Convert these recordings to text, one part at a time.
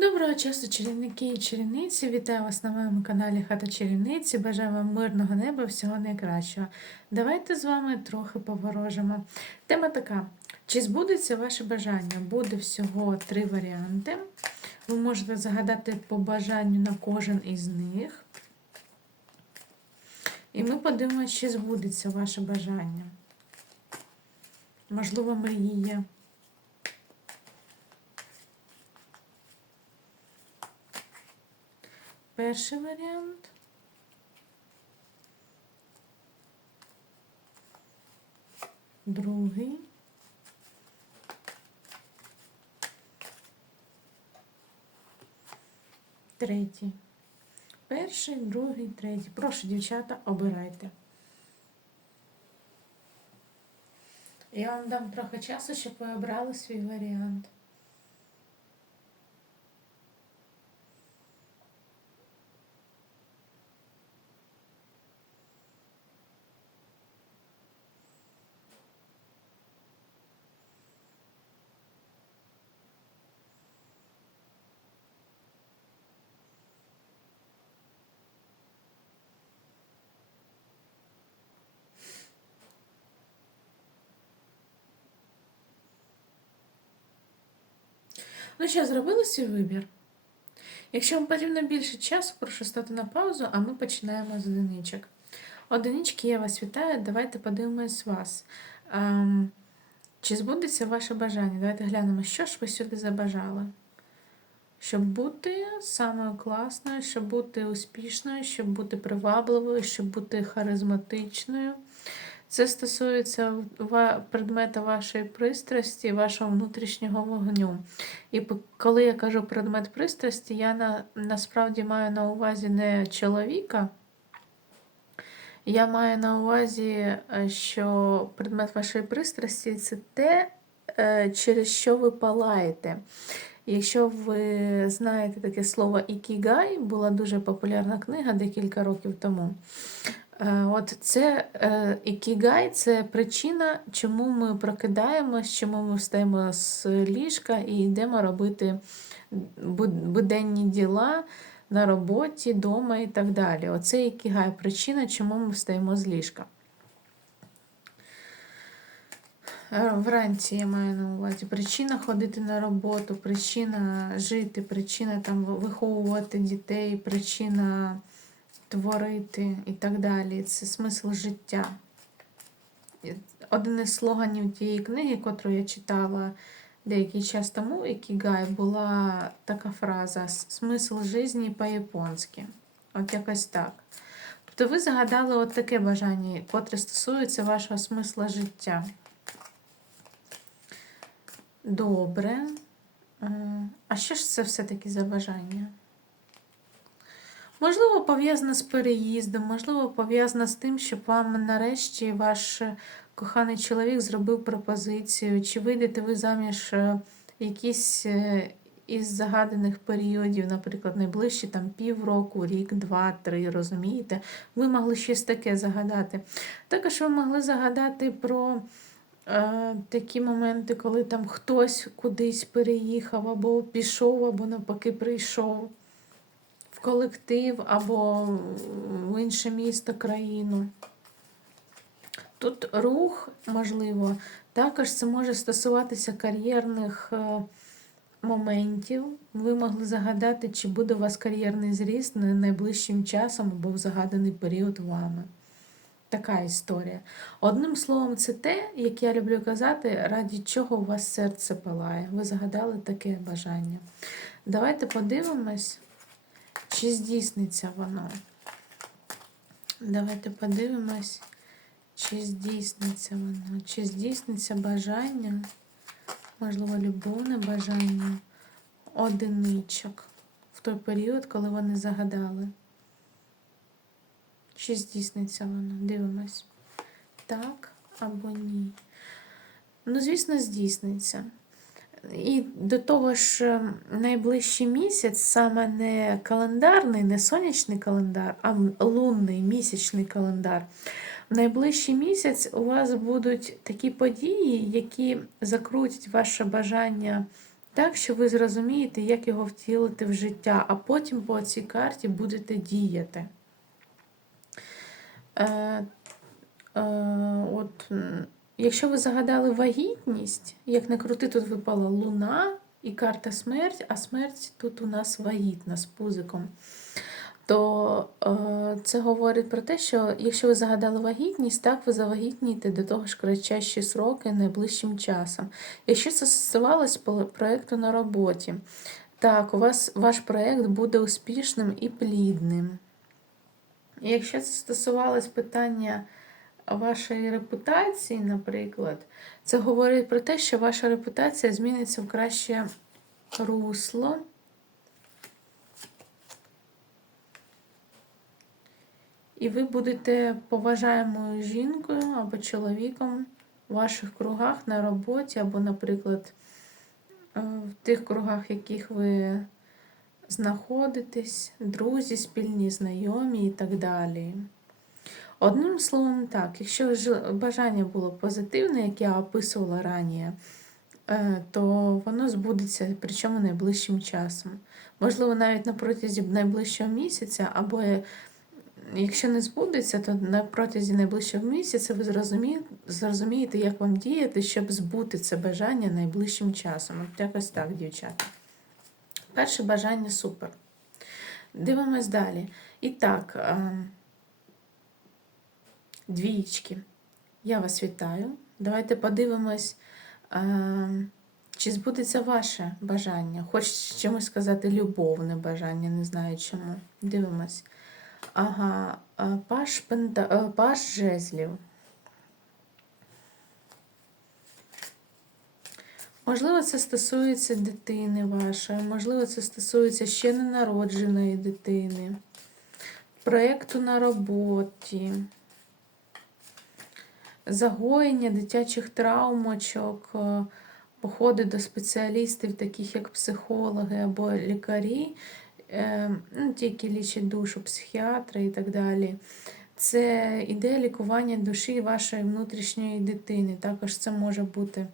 Доброго часу, чарівники і чарівниці! Вітаю вас на моєму каналі Хата Чарівниці. Бажаю вам мирного неба, всього найкращого. Давайте з вами трохи поворожимо. Тема така: чи збудеться ваше бажання? Буде всього три варіанти. Ви можете загадати по бажанню на кожен із них. І ми подивимося, чи збудеться ваше бажання. Можливо, мрія. Перший варіант. Другий. Третій. Перший, другий, третій. Прошу, дівчата, обирайте. Я вам дам трохи часу, щоб ви обрали свій варіант. Ну що, зробили свій вибір? Якщо вам потрібно більше часу, прошу стати на паузу, а ми починаємо з одиничок. Одинички, я вас вітаю. Давайте подивимось вас. Ем, чи збудеться ваше бажання? Давайте глянемо, що ж ви сюди забажали. Щоб бути самою класною, щоб бути успішною, щоб бути привабливою, щоб бути харизматичною. Це стосується предмета вашої пристрасті, вашого внутрішнього вогню. І коли я кажу предмет пристрасті, я на, насправді маю на увазі не чоловіка. Я маю на увазі, е, що предмет вашої пристрасті це те, е, через що ви палаєте. Якщо ви знаєте таке слово ікігай, була дуже популярна книга декілька років тому. Е, от це ікігай це причина, чому ми прокидаємось, чому ми встаємо з ліжка і йдемо робити буденні діла на роботі, вдома і так далі. Оце ікігай причина, чому ми встаємо з ліжка. Е, вранці я маю на увазі причина ходити на роботу, причина жити, причина там виховувати дітей, причина творити і так далі. Це смисл життя. Один із слоганів тієї книги, яку я читала деякий час тому, Ікігай, була така фраза Смисл житті по-японськи. От якось так. Тобто ви загадали от таке бажання, котре стосується вашого смисла життя. Добре. Е, а що ж це все-таки за бажання? Можливо, пов'язано з переїздом, можливо, пов'язано з тим, щоб вам нарешті ваш коханий чоловік зробив пропозицію, чи вийдете ви заміж е, якісь е, із загаданих періодів, наприклад, найближчі там півроку, рік, два, три, розумієте? Ви могли щось таке загадати. Також ви могли загадати про е, такі моменти, коли там хтось кудись переїхав, або пішов, або навпаки прийшов колектив або в інше місто, країну. Тут рух, можливо, також це може стосуватися кар'єрних е, моментів. Ви могли загадати, чи буде у вас кар'єрний зріст найближчим часом або в загаданий період вами. Така історія. Одним словом, це те, як я люблю казати, раді чого у вас серце палає. Ви загадали таке бажання. Давайте подивимось. Чи здійсниться воно? Давайте подивимось, чи здійсниться воно, чи здійсниться бажання, можливо, любовне бажання одиничок в той період, коли вони загадали. Чи здійсниться воно? Дивимось. Так або ні. Ну, звісно, здійсниться. І до того ж, ем, найближчий місяць саме не календарний, не сонячний календар, а лунний місячний календар. В найближчий місяць у вас будуть такі події, які закрутять ваше бажання так, що ви зрозумієте, як його втілити в життя, а потім по цій карті будете діяти. Е, е, от, якщо ви загадали вагітність, як не крути, тут випала луна і карта смерть, а смерть тут у нас вагітна з пузиком. То е, це говорить про те, що якщо ви загадали вагітність, так ви завагітнієте до того ж кратчайші сроки найближчим часом. Якщо це стосувалось проєкту на роботі, так, у вас ваш проєкт буде успішним і плідним. Якщо це стосувалось питання вашої репутації, наприклад, це говорить про те, що ваша репутація зміниться в краще русло. І ви будете поважаємою жінкою або чоловіком в ваших кругах на роботі, або, наприклад, е, в тих кругах, в яких ви знаходитесь, друзі, спільні знайомі і так далі. Одним словом, так, якщо бажання було позитивне, як я описувала раніше, е, то воно збудеться, причому найближчим часом. Можливо, навіть на протязі найближчого місяця, або е, якщо не збудеться, то на протязі найближчого місяця ви зрозумієте, зрозумієте, як вам діяти, щоб збути це бажання найближчим часом. От якось так, дівчата. Перше бажання супер. Дивимось далі. І так, двієчки. Я вас вітаю. Давайте подивимось, чи збудеться ваше бажання. Хоч чимось сказати любовне бажання, не знаю чому. Дивимось. Ага, паш, пента, е, паш жезлів. Можливо, це стосується дитини вашої, можливо, це стосується ще ненародженої дитини, проєкту на роботі, загоєння дитячих травмочок, е, походи до спеціалістів, таких як психологи або лікарі, е, ну, ті, які лічать душу, психіатри і так далі. Це ідея лікування душі вашої внутрішньої дитини. Також це може бути.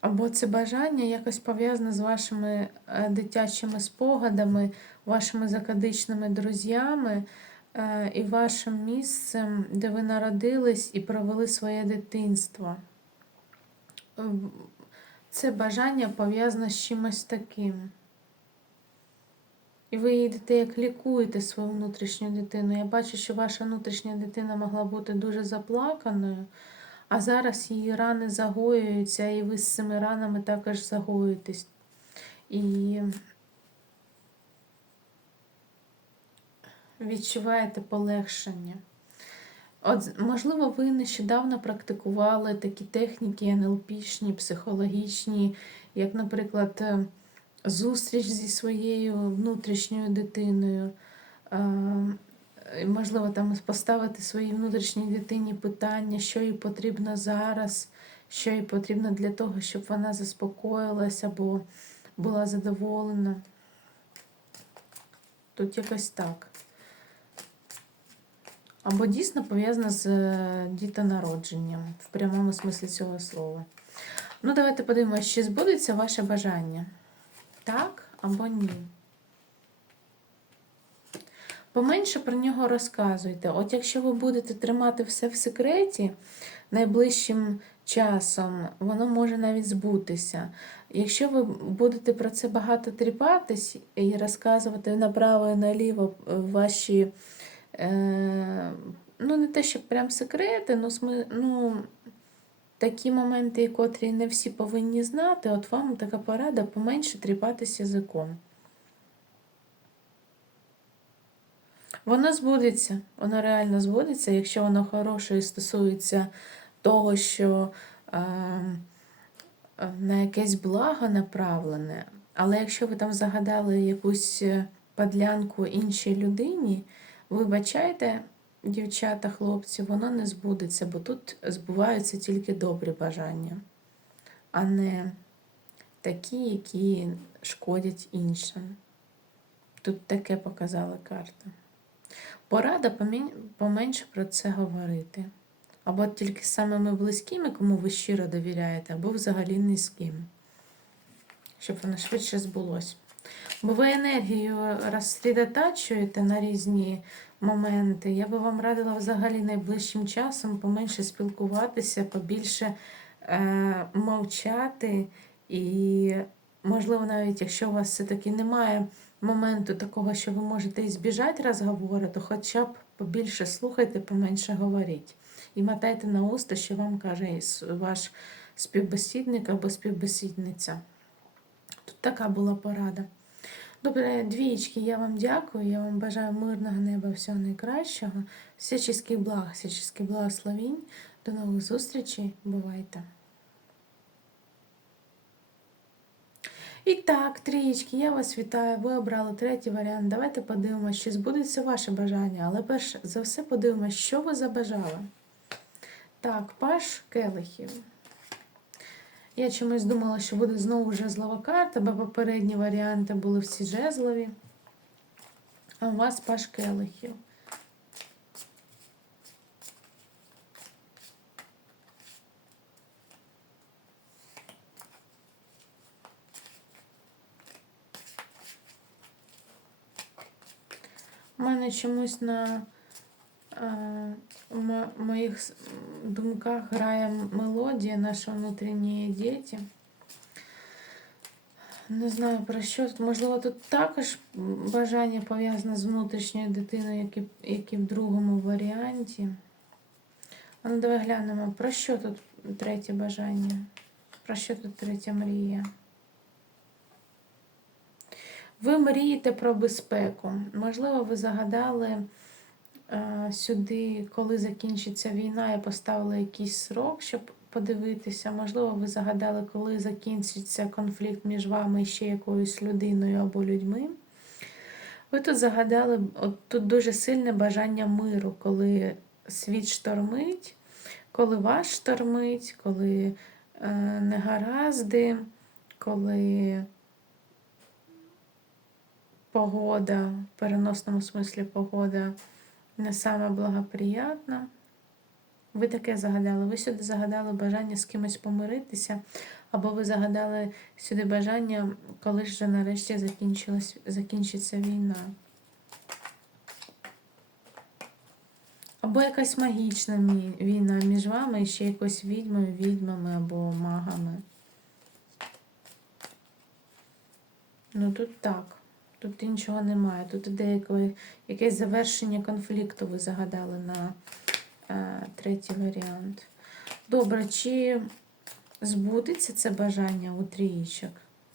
Або це бажання якось пов'язане з вашими е, дитячими спогадами, вашими закадичними друзями і вашим місцем, де ви народились і провели своє дитинство. Це бажання пов'язане з чимось таким. І ви йдете, як лікуєте свою внутрішню дитину. Я бачу, що ваша внутрішня дитина могла бути дуже заплаканою, а зараз її рани загоюються, і ви з цими ранами також загоюєтесь. І відчуваєте полегшення. От, можливо, ви нещодавно практикували такі техніки НЛПшні, психологічні, як, наприклад, е, зустріч зі своєю внутрішньою дитиною. Е, Можливо, там поставити своїй внутрішній дитині питання, що їй потрібно зараз, що їй потрібно для того, щоб вона заспокоїлася або була задоволена. Тут якось так. Або дійсно пов'язано з е, дітонародженням в прямому смислі цього слова. Ну, давайте подивимося, чи збудеться ваше бажання. Так або ні. Поменше про нього розказуйте. От якщо ви будете тримати все в секреті найближчим часом, воно може навіть збутися. Якщо ви будете про це багато тріпатись і розказувати направо і наліво ваші, е, ну не те, що прям секрети, ну, сми, ну такі моменти, котрі не всі повинні знати, от вам така порада поменше тріпатись язиком. Воно збудеться, воно реально збудеться, якщо воно хороше і стосується того, що е, е, на якесь благо направлене. Але якщо ви там загадали якусь е, подлянку іншій людині, вибачайте, дівчата, хлопці, воно не збудеться, бо тут збуваються тільки добрі бажання, а не такі, які шкодять іншим. Тут таке показала карта. Порада поменше про це говорити. Або тільки з самими близькими, кому ви щиро довіряєте, або взагалі ні з ким. щоб воно швидше збулось. Бо ви енергію розсредотачуєте на різні моменти. Я би вам радила взагалі найближчим часом поменше спілкуватися, побільше е, мовчати. І, можливо, навіть якщо у вас все-таки немає моменту такого, що ви можете і збіжати розговору, то хоча б побільше слухайте, поменше говоріть. І мотайте на уста, що вам каже ваш співбесідник або співбесідниця. Тут така була порада. Добре, двієчки, я вам дякую. Я вам бажаю мирного неба, всього найкращого. Всяческих благ, всяческих благословінь. До нових зустрічей. Бувайте. І так, трієчки, я вас вітаю. Ви обрали третій варіант. Давайте подивимося, чи збудеться ваше бажання. Але перш за все подивимося, що ви забажали. Так, паш келихів. Я чомусь думала, що буде знову жезлова карта, бо попередні варіанти були всі жезлові. А у вас паш келихів. У мене чомусь на е, моїх думках грає мелодія наші внутрішні діти. Не знаю про що. Можливо, тут також бажання пов'язане з внутрішньою дитиною, як і, в другому варіанті. Ну давай глянемо, про що тут третє бажання? Про що тут третя мрія? Ви мрієте про безпеку. Можливо, ви загадали сюди, коли закінчиться війна, і поставили якийсь срок, щоб подивитися. Можливо, ви загадали, коли закінчиться конфлікт між вами і ще якоюсь людиною або людьми. Ви тут загадали, от тут дуже сильне бажання миру, коли світ штормить, коли вас штормить, коли е, негаразди, коли погода, в переносному смислі погода не саме благоприятна. Ви таке загадали. Ви сюди загадали бажання з кимось помиритися, або ви загадали сюди бажання, коли ж вже нарешті закінчиться війна. Або якась магічна війна між вами і ще якоюсь відьмою, відьмами або магами. Ну тут так. Тут іншого немає. Тут іде якесь завершення конфлікту ви загадали на е, третій варіант. Добре, чи збудеться це бажання у трієчок,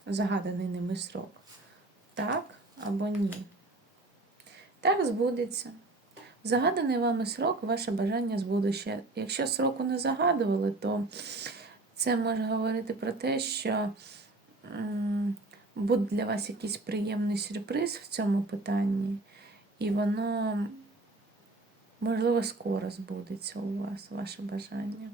загаданий ними срок? Так або ні? Так, збудеться. Загаданий вами срок, ваше бажання збудеться. Якщо сроку не загадували, то це може говорити про те, що буде для вас якийсь приємний сюрприз в цьому питанні, і воно, можливо, скоро збудеться у вас, ваше бажання.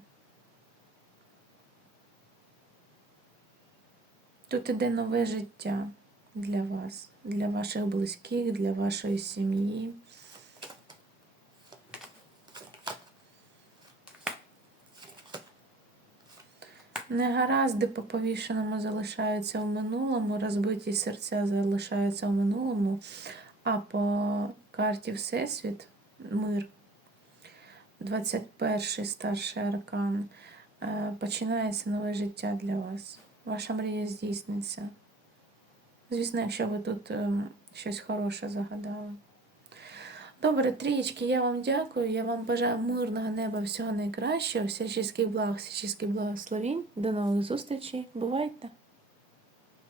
Тут іде нове життя для вас, для ваших близьких, для вашої сім'ї. Негаразди по повішеному залишаються в минулому, розбиті серця залишаються в минулому, а по карті Всесвіт мир, 21 старший аркан, е, починається нове життя для вас. Ваша мрія здійсниться. Звісно, якщо ви тут ем, щось хороше загадали. Добре, трієчки, я вам дякую. Я вам бажаю мирного неба, всього найкращого, всяческих благ, всяческих благословінь. До нових зустрічей. Бувайте!